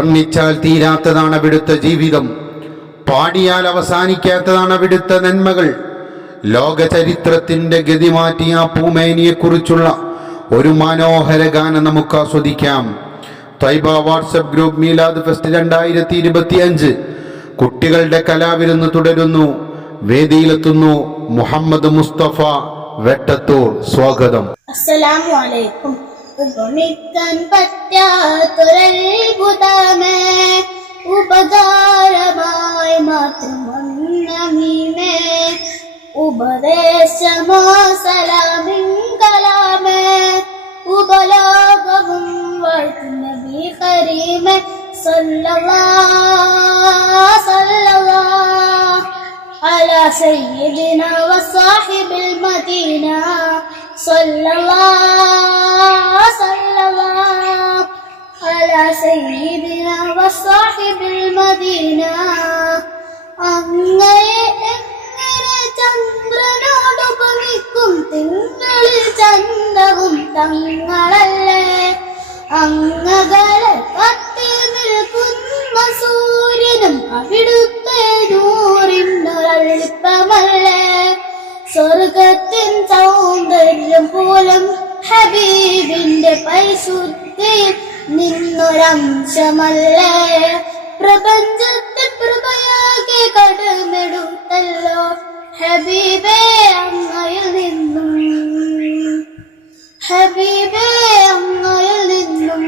വർണ്ണിച്ചാൽ തീരാത്തതാണ് അവിടുത്തെ ജീവിതം, പാടിയാൽ അവസാനിക്കാത്തതാണ് അവിടുത്തെ നന്മകൾ. ലോക ചരിത്രത്തിന്റെ ഗതി മാറ്റിയ ആ പൂമേനിയെക്കുറിച്ചുള്ള ഒരു മനോഹര ഗാനം നമുക്ക് ആസ്വദിക്കാം. ത്വയ്ബ വാട്സപ്പ് ഗ്രൂപ്പ് മീലാദ് ഫെസ്റ്റ് 2025 കുട്ടികളുടെ കലാവിരുന്ന് തുടരുന്നു. വേദിയിലെത്തുന്നു മുഹമ്മദ് മുസ്തഫ വെട്ടത്തൂർ. സ്വാഗതം. അസ്സലാമു അലൈക്കും. ഉപമിക്കാൻ പറ്റാത്തൊരത്ഭുതമേ, ഉപകാരമായി മാത്രം വന്നമീമേ, ഉപദേശമോ സലാമിൻ കലാമേ, ഉപലോകവും വാഴ്ത്തുന്ന നബി കരീമേ സല്ലല്ലാഹു സല്ലല്ലാഹു അലാ സയ്യിദിനാ വസാഹിബിൽ മദീന സല്ലല്ലാഹു സല്ലല്ലാഹു അലാ സയ്യിദിനാ വസാഹിബിൽ മദീന. അങ്ങയെ എങ്ങനെ ചന്ദ്രനോട് ഉപമിക്കും, തിങ്കളിൽ ചന്ദ്രവും തങ്ങളല്ലേ. അങ്ങകളെ കത്തി നിൽക്കുന്ന സൂര്യനും അവിടുത്തെ നൂറിനൊരൽപ്പമല്ലേ. സ്വർഗത്തിൻ സൗന്ദര്യം പോലും ഹബീബിന്റെ പരിശുദ്ധിയിൽ നിന്നൊരംശമല്ലേ. പ്രപഞ്ചത്തിൽ പ്രഭയാകെ കടമെടുത്തല്ലോ ഹബീബേ അങ്ങയിൽ നിന്നും, ഹബീബേ അങ്ങയിൽ നിന്നും.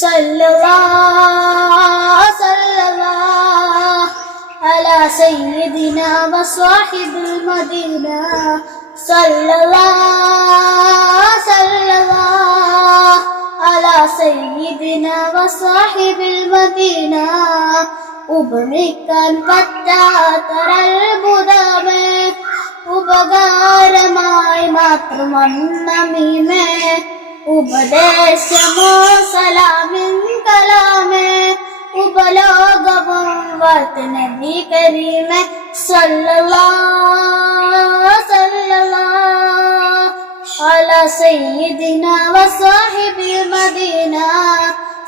സല്ലല്ലാഹു സല്ലല്ലാഹു അലാ സയ്യിദിനാ വസാഹിബിൽ മദീന സല്ലല്ലാഹു സല്ലല്ലാഹു അലാ സയ്യിദിനാ വസാഹിബിൽ മദീന. ഉപമിക്കാൻ പറ്റാത്തൊരത്ഭുതമേ, ഉപകാരമായി മാത്രം വന്നമീമേ, ഉപദേശമോ സലാമിൻ കലാമേ, ഉപലോകവും വാഴ്ത്തുന്ന നബി കരീമേ സല്ലല്ലാഹു സല്ലല്ലാഹു അലാ സയ്യിദിനാ വസാഹിബിൽ മദീന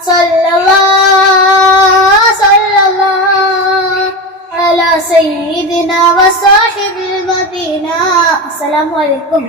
സല്ലല്ലാഹു സല്ലല്ലാഹു അലാ സയ്യിദിനാ വസാഹിബിൽ മദീന. അസ്സലാമു അലൈക്കും.